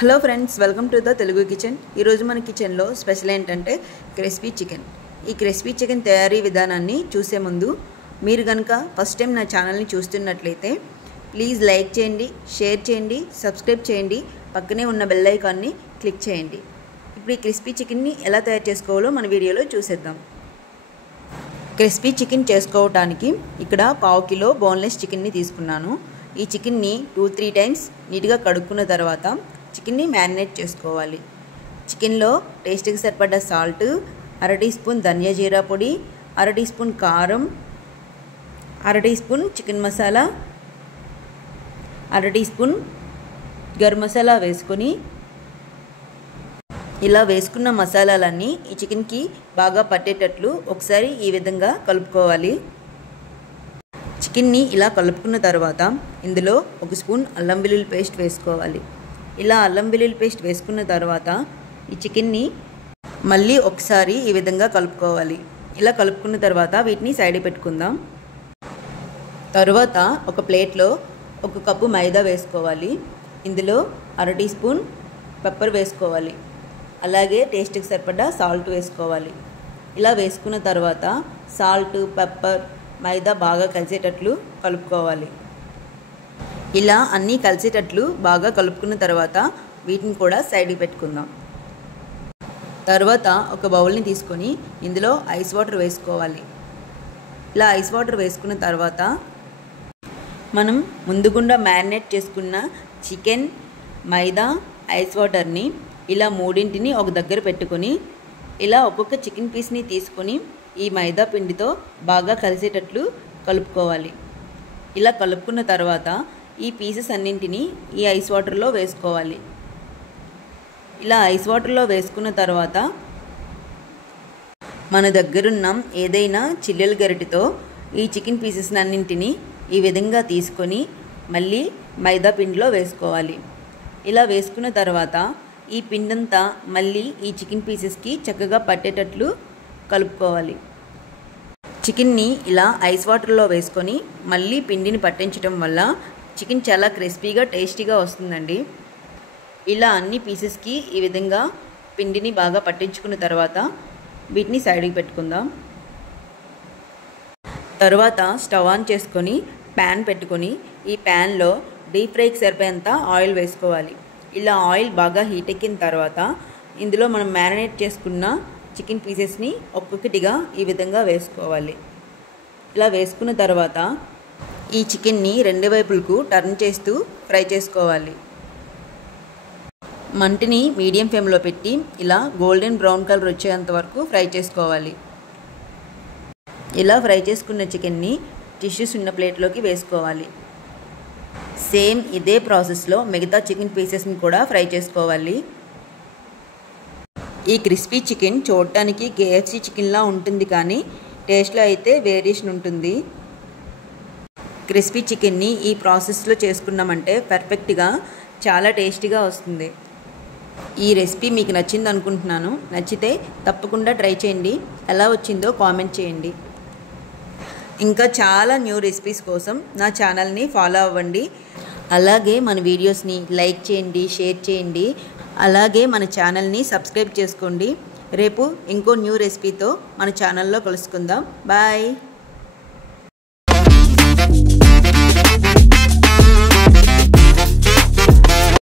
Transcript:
Hello friends, welcome to the Telugu kitchen. ఈరోజు మన కిచెన్లో స్పెషల్ ఏంటంటే క్రిస్పీ చికెన్. ఈ క్రిస్పీ చికెన్ తయారీ విధానాన్ని చూసే ముందు మీరు కనుక ఫస్ట్ టైం నా ఛానల్ని చూస్తున్నట్లయితే ప్లీజ్ లైక్ చేయండి, షేర్ చేయండి, సబ్స్క్రైబ్ చేయండి, పక్కనే ఉన్న బెల్ ఐకాన్ని క్లిక్ చేయండి. ఇప్పుడు ఈ క్రిస్పీ చికెన్ని ఎలా తయారు చేసుకోవాలో మన వీడియోలో చూసేద్దాం. క్రిస్పీ చికెన్ చేసుకోవడానికి ఇక్కడ 1/2 కిలో బోన్లెస్ చికెన్ని తీసుకున్నాను. ఈ చికెన్ని 2-3 టైమ్స్ నీట్గా కడుక్కున్న తర్వాత చికెన్ని మ్యారినేట్ చేసుకోవాలి. చికెన్లో టేస్ట్కి సరిపడ్డ సాల్ట్, 1/2 టీ స్పూన్ ధనియా జీరా పొడి, 1/2 టీ స్పూన్ కారం, 1/2 teaspoon chicken masala, 1/2 teaspoon garam masala వేసుకొని ఇలా వేసుకున్న మసాలాలన్నీ ఈ చికెన్కి బాగా పట్టేటట్లు ఒకసారి ఈ విధంగా కలుపుకోవాలి. చికెన్ని ఇలా కలుపుకున్న తర్వాత ఇందులో 1 స్పూన్ అల్లం వెల్లుల్లి పేస్ట్ వేసుకోవాలి. ఇలా అల్లం వెల్లుల్లి పేస్ట్ వేసుకున్న తర్వాత ఈ చికెన్ని మళ్ళీ ఒకసారి ఈ విధంగా కలుపుకోవాలి. ఇలా కలుపుకున్న తర్వాత వీటిని సైడ్ పెట్టుకుందాం. తర్వాత ఒక ప్లేట్లో 1 కప్పు మైదా వేసుకోవాలి. ఇందులో 1/2 టీ స్పూన్ పెప్పర్ వేసుకోవాలి. అలాగే టేస్ట్కి సరిపడా సాల్ట్ వేసుకోవాలి. ఇలా వేసుకున్న తర్వాత సాల్ట్, పెప్పర్, మైదా బాగా కలిసేటట్లు కలుపుకోవాలి. ఇలా అన్నీ కలిసేటట్లు బాగా కలుపుకున్న తర్వాత వీటిని కూడా సైడ్కి పెట్టుకుందాం. తర్వాత ఒక బౌల్ని తీసుకొని ఇందులో ఐస్ వాటర్ వేసుకోవాలి. ఇలా ఐస్ వాటర్ వేసుకున్న తర్వాత మనం ముందుగుండా మ్యారినేట్ చేసుకున్న చికెన్, మైదా, ఐస్ వాటర్ని ఇలా మూడింటిని ఒక దగ్గర పెట్టుకొని ఇలా ఒక్కొక్క చికెన్ పీస్ని తీసుకొని ఈ మైదా పిండితో బాగా కలిసేటట్లు కలుపుకోవాలి. ఇలా కలుపుకున్న తర్వాత ఈ పీసెస్ అన్నింటినీ ఈ ఐస్ వాటర్లో వేసుకోవాలి. ఇలా ఐస్ వాటర్లో వేసుకున్న తర్వాత మన దగ్గరున్న ఏదైనా చిల్లెల గరిటెతో ఈ చికెన్ పీసెస్ అన్నింటినీ ఈ విధంగా తీసుకొని మళ్ళీ మైదా పిండిలో వేసుకోవాలి. ఇలా వేసుకున్న తర్వాత ఈ పిండంతా మళ్ళీ ఈ చికెన్ పీసెస్కి చక్కగా పట్టేటట్లు కలుపుకోవాలి. చికెన్ని ఇలా ఐస్ వాటర్లో వేసుకొని మళ్ళీ పిండిని పట్టించడం వల్ల చికెన్ చాలా క్రిస్పీగా టేస్టీగా వస్తుందండి. ఇలా అన్ని పీసెస్కి ఈ విధంగా పిండిని బాగా పట్టించుకున్న తర్వాత వీటిని సైడ్కి పెట్టుకుందాం. తర్వాత స్టవ్ ఆన్ చేసుకొని ప్యాన్ పెట్టుకొని ఈ ప్యాన్లో డీప్ ఫ్రైకి సరిపోయేంత ఆయిల్ వేసుకోవాలి. ఇలా ఆయిల్ బాగా హీట్ ఎక్కిన తర్వాత ఇందులో మనం మ్యారినేట్ చేసుకున్న చికెన్ పీసెస్ని ఒక్కొక్కటిగా ఈ విధంగా వేసుకోవాలి. ఇలా వేసుకున్న తర్వాత ఈ చికెన్ని 2 వైపులకు టర్న్ చేస్తూ ఫ్రై చేసుకోవాలి. మంటని మీడియం ఫ్లేమ్లో పెట్టి ఇలా గోల్డెన్ బ్రౌన్ కలర్ వచ్చేంత వరకు ఫ్రై చేసుకోవాలి. ఇలా ఫ్రై చేసుకున్న చికెన్ని టిష్యూస్ ఉన్న ప్లేట్లోకి వేసుకోవాలి. సేమ్ ఇదే ప్రాసెస్లో మిగతా చికెన్ పీసెస్ని కూడా ఫ్రై చేసుకోవాలి. ఈ క్రిస్పీ చికెన్ చూడటానికి KFC చికెన్లా ఉంటుంది, కానీ టేస్ట్లో అయితే వేరియేషన్ ఉంటుంది. క్రిస్పీ చికెన్ని ఈ ప్రాసెస్లో చేసుకున్నామంటే పర్ఫెక్ట్గా చాలా టేస్టీగా వస్తుంది. ఈ రెసిపీ మీకు నచ్చింది అనుకుంటున్నాను. నచ్చితే తప్పకుండా ట్రై చేయండి. ఎలా వచ్చిందో కామెంట్ చేయండి. ఇంకా చాలా న్యూ రెసిపీస్ కోసం నా ఛానల్ని ఫాలో అవ్వండి. అలాగే మన వీడియోస్ని లైక్ చేయండి, షేర్ చేయండి. అలాగే మన ఛానల్ని సబ్స్క్రైబ్ చేసుకోండి. రేపు ఇంకో న్యూ రెసిపీతో మన ఛానల్లో కలుసుకుందాం. బాయ్.